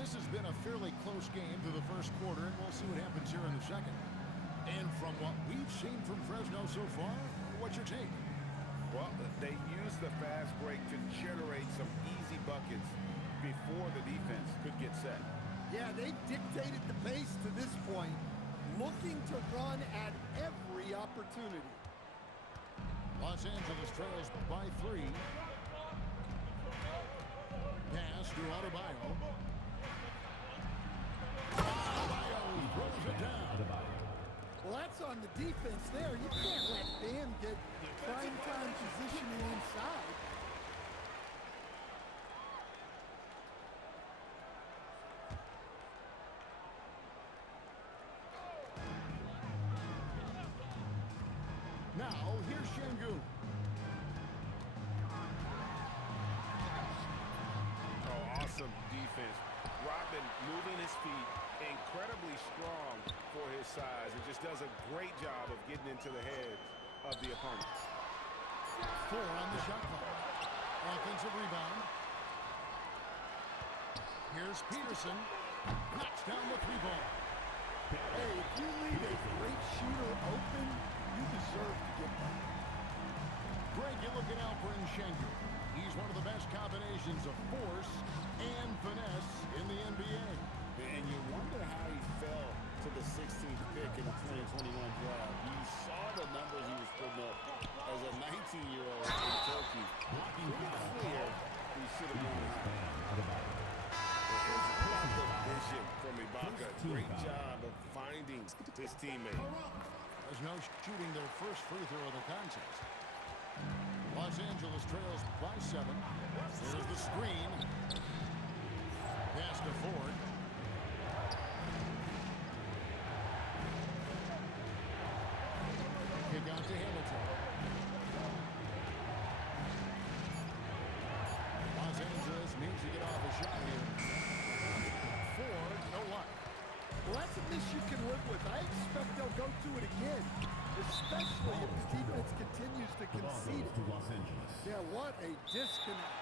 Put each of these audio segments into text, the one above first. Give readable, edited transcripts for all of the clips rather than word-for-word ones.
this has been a fairly close game to the first quarter, and we'll see what happens here in the second. And from what we've seen from Fresno so far, what's your take? Well, they use the fast break to generate some easy buckets before the defense could get set. Yeah, they've dictated the pace to this point, looking to run at every opportunity. Los Angeles trails by 3. Pass to Adebayo. Adebayo throws it down. Well, that's on the defense there. You can't let Bam get prime time positioning inside. Now, here's Şengün. Oh, awesome defense. Rodman moving his feet, incredibly strong for his size, and just does a great job of getting into the head of the opponent. 4 on the shot clock. Offensive rebound. Here's Peterson. Knocks down the 3-ball. Hey, if you leave a great shooter open, you deserve to get that. Greg, you're looking out for Şengün. He's one of the best combinations of force and finesse in the NBA. And you wonder how he fell to the 16th pick in the 2021 draft. You saw the numbers he was putting up as a 19-year-old in Turkey. Pretty clear he should have won high. The vision from Ibaka. Great job of finding his teammate. There's no shooting their first free throw of the contest. Los Angeles trails by 7. There's the screen. Pass to Ford. Kick out to Hamilton. Los Angeles needs to get off a shot here. Ford, no luck. Well, that's a miss you can live with. I expect they'll go to it again, especially if the defense continues to concede it. Yeah, what a disconnect.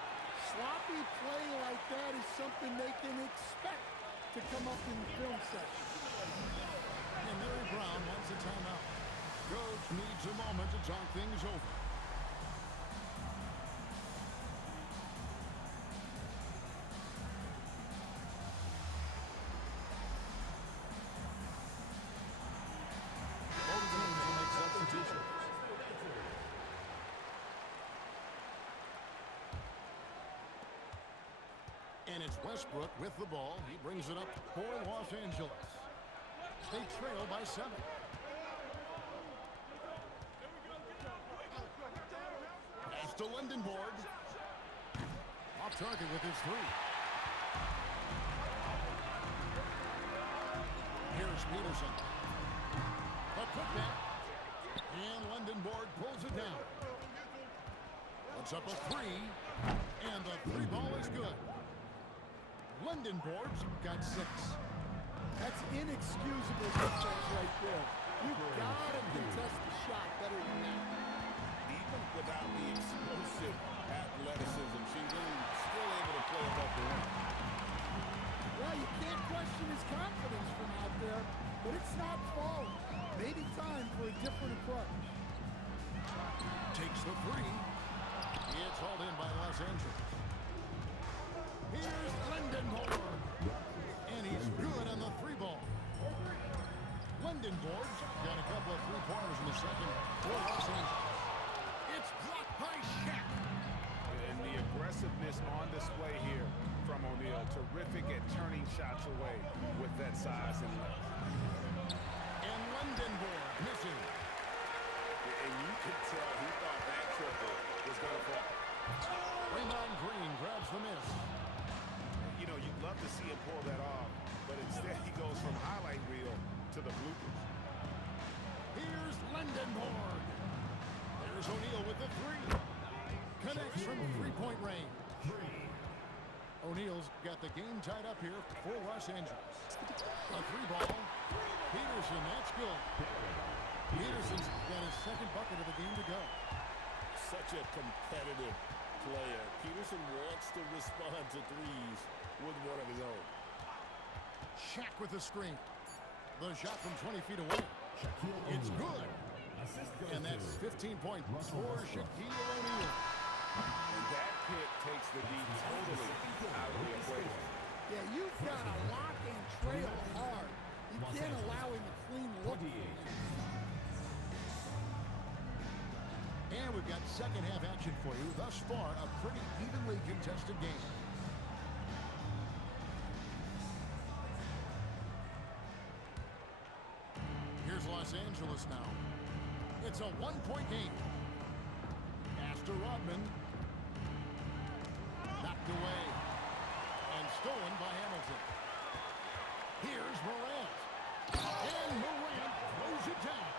Sloppy play like that is something they can expect to come up in the film session. And Larry Brown wants a timeout. Coach needs a moment to talk things over. Both teams will make substitutions. And it's Westbrook with the ball. He brings it up for Los Angeles. They trail by 7. Pass to Lindenborg. Off target with his 3. Here's Peterson. A putback. And Lindenborg pulls it down. Puts up a 3. And the 3-ball is good. Lindenborg's got 6. That's inexcusable defense right there. You've got to contest the shot better than that. Even without the explosive athleticism, Şengün still able to play above the rim. Well, you can't question his confidence from out there, but it's not falling. Maybe time for a different approach. Takes the 3. It's hauled in by Los Angeles. Here's Lindenborg. And he's good on the 3-ball. Lindenborg's got a couple of 3-pointers in the second for Los Angeles. It's blocked by Shaq. And the aggressiveness on display here from O'Neal. Terrific at turning shots away with that size and length. And Lindenborg missing. And you could tell he thought that triple was going to fall. Draymond Green grabs the miss. You know, you'd love to see him pull that off, but instead he goes from highlight reel to the bloopers. Here's Lindenborg. There's O'Neal with the 3. Connects from 3-point range. O'Neal's got the game tied up here for Los Angeles. A 3-ball. Peterson, that's good. Peterson's got his second bucket of the game to go. Such a competitive player. Peterson wants to respond to threes with one of his own. Shaq with the screen. The shot from 20 feet away. It's good. And that's 15 points for Shaquille O'Neal. And that pick takes the D totally out of the equation. Yeah, you've got to lock and trail hard. You can't allow him a clean look. And we've got second half action for you. Thus far, a pretty evenly contested game. Here's Los Angeles now. It's a one-point game. Pass to Rodman. Knocked away. And stolen by Hamilton. Here's Morant. And Morant throws it down.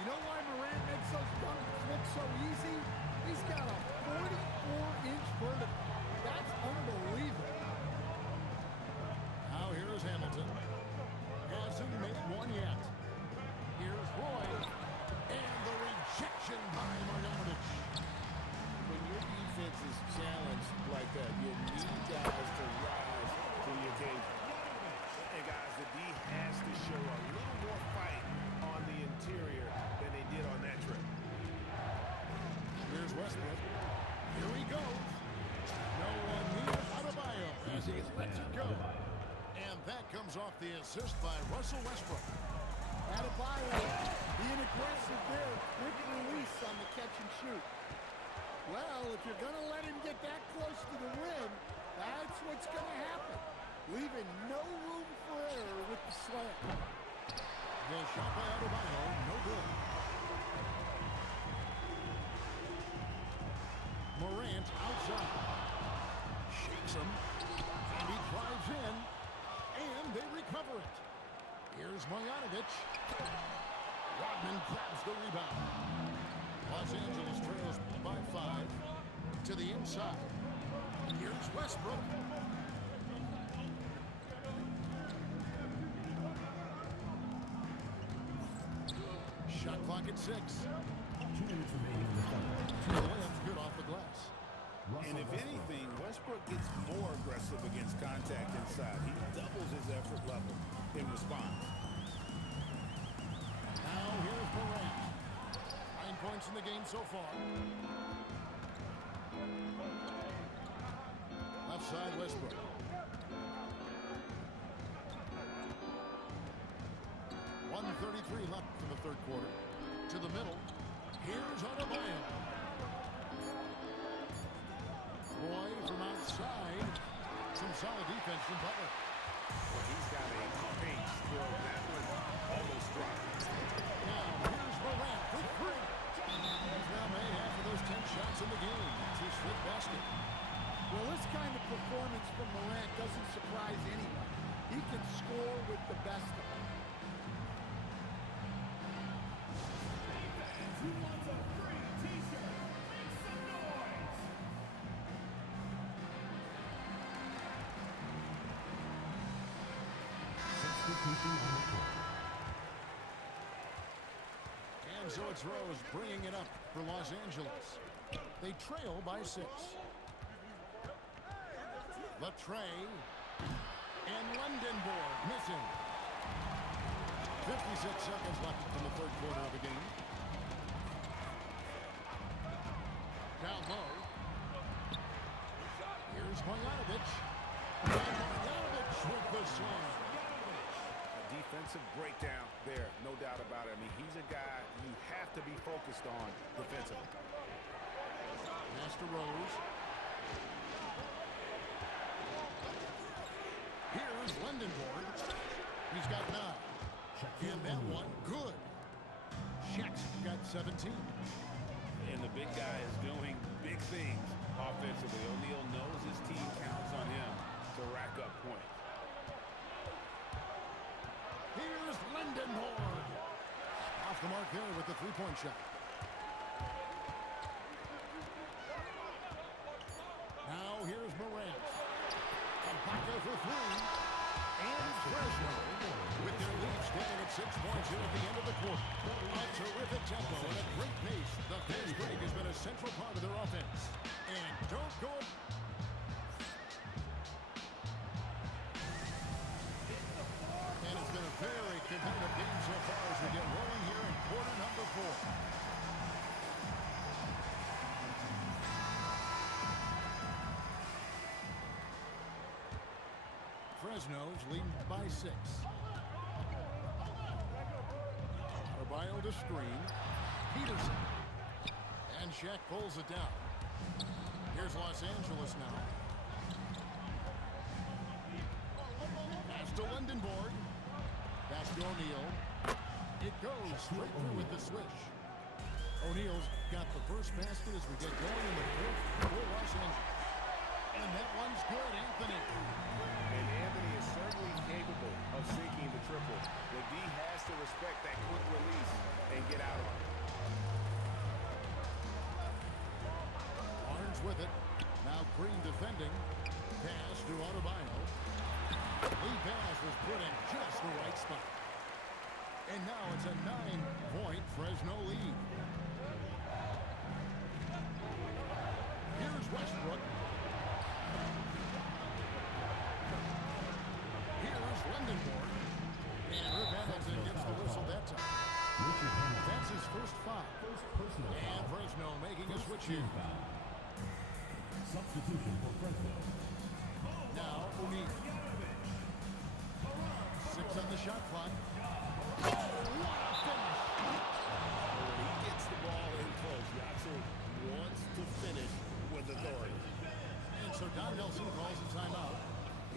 You know why Morant makes those dunks look so easy? He's got a 44-inch vertical. That's unbelievable. Now here's Hamilton. Hasn't made one yet. Here's Roy. And the rejection by Marjanovic. When your defense is challenged like that, you need guys to rise to the occasion. And guys, the D has to show a little more fight on the interior than they did on that trip. Here's Westbrook. Here he goes. No one near Adebayo as he lets it go. And that comes off the assist by Russell Westbrook. Adebayo being aggressive there. Quick release on the catch and shoot. Well, if you're going to let him get that close to the rim, that's what's going to happen. Leaving no room for error with the slam. The shot by Adebayo, no good. Morant outside. Shakes him. And he drives in. And they recover it. Here's Marjanovic. Rodman grabs the rebound. Los Angeles trails by 5 to the inside. Here's Westbrook. Shot clock at 6. 2 minutes remaining in the clock. Layups good off the glass. And if anything, Westbrook gets more aggressive against contact inside. He doubles his effort level in response. Now here's Morant. 9 points in the game so far. Left side Westbrook. .133 left in the third quarter. To the middle. Here's Adebayo. Roy from outside. Some solid defense from Butler. Well, he's got a pace throw. That one almost dropped. Now here's Morant for 3. He's now made half of those 10 shots in the game. That's his 5th basket. Well, this kind of performance from Morant doesn't surprise anyone. He can score with the best of them. Who wants a free t-shirt? Make some noise! And so it's Rose bringing it up for Los Angeles. They trail by 6. Latrey and Lundenborg missing. 56 seconds left in the third quarter of the game. Down low. Here's Marjanovic. And Marjanovic with the slam. A defensive breakdown there, no doubt about it. I mean, he's a guy you have to be focused on defensively. Master Rose. Here's Lundenborg. He's got 9. And that one, good. Shaq's got 17. And the big guy is doing big things offensively. O'Neal knows his team counts on him to rack up points. Here's Lundenborg. Off the mark there with the three-point shot. Now here's Morant. Ibaka for 3. And Fresno with their lead standing at 6 points here at the end of the quarter. A terrific tempo and a great pace. The fast break has been a central part of their offense. And don't go... Fresno's leading by 6. Adebayo to screen. Peterson. And Shaq pulls it down. Here's Los Angeles now. Pass to Lindenborg. Pass to O'Neal. It goes straight through with the swish. O'Neal's got the first basket as we get going in the fourth for Los Angeles. And that one's good, Anthony. And Anthony is certainly capable of sinking the triple. The D has to respect that quick release and get out on it. Barnes with it. Now Green defending. Pass to Adebayo. Lead pass was put in just the right spot. And now it's a 9-point Fresno lead. Here's Westbrook. Here's Lindenborg. And Rip Hamilton gets the whistle that time. That's his first foul. And Fresno making a switch here. Substitution for Fresno. Now O'Neal. 6 on the shot clock. Oh, what a finish! When he gets the ball in close, Yaxel wants to finish with authority. And so Don Nelson calls a timeout.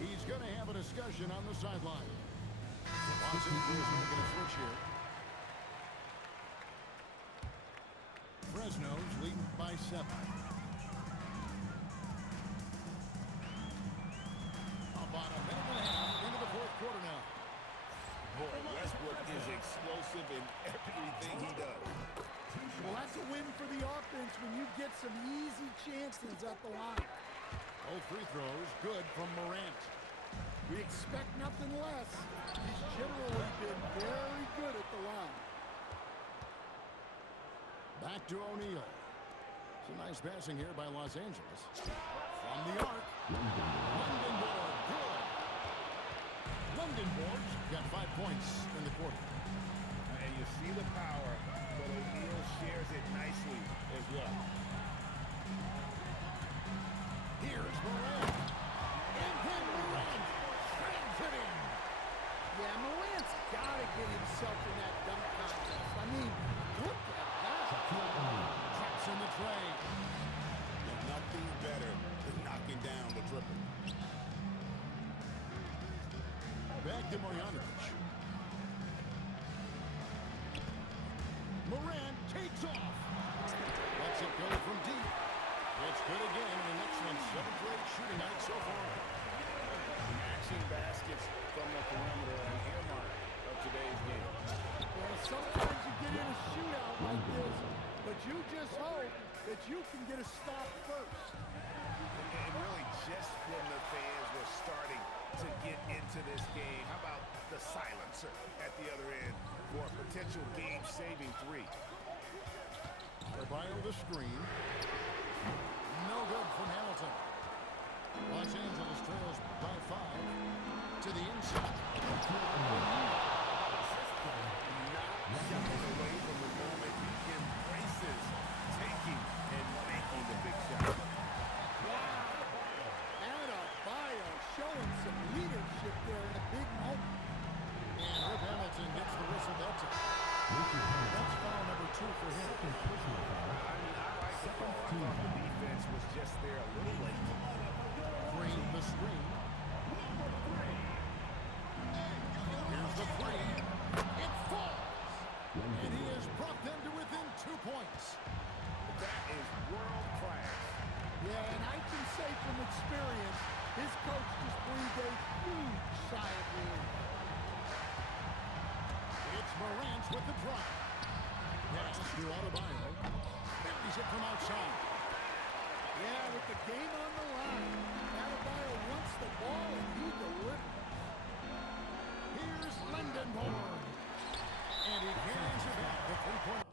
He's going to have a discussion on the sideline. Los Angeles making a switch here. Fresno's leading by 7. About a minute and a half into the fourth quarter now. Boy, Westbrook is explosive in everything he does. Well, that's a win for the offense when you get some easy chances at the line. Both free throws good from Morant. We expect nothing less. He's generally been very good at the line. Back to O'Neal. Some nice passing here by Los Angeles. From the arc. Lindenborg, good. Lindenborg's got 5 points in the quarter. And you see the power, but O'Neal shares it nicely as well. Here's Morant. And then Morant shreds it in. Yeah, Morant's got to get himself in that dunk contest. I mean, look at that. Traps in the tray. And nothing better than knocking down the triple. Back to Marjanovic. Morant takes off. Lets it go from deep. It's good again, and an excellent 7-for-8 shooting night so far. Matching baskets from the perimeter, an earmark of today's game. Well, sometimes you get in a shootout like this, but you just hope that you can get a stop first. And really just when the fans were starting to get into this game, how about the silencer at the other end for a potential game-saving 3? Adebayo the screen. No good from Hamilton. Los Angeles trails by 5 to the inside. Not jumping away from the moment he embraces taking and making the big shot. Adebayo showing some leadership there in a big moment. And Rip Hamilton gets the whistle that time. That's foul number 2 for him. I mean, I like the call. I thought the defense was just there a little late. Green the screen. Here's the 3. It falls. And he has brought them to within 2 points. That is world class. Yeah, and I can say from experience, his coach just breathed a huge sigh of relief. It's Morant with the drive. Pass to Adebayo. Buries it from outside. Yeah, with the game on the line, Adebayo wants the ball and he delivers. Here's Lindenborg. And he carries it back. The 3-point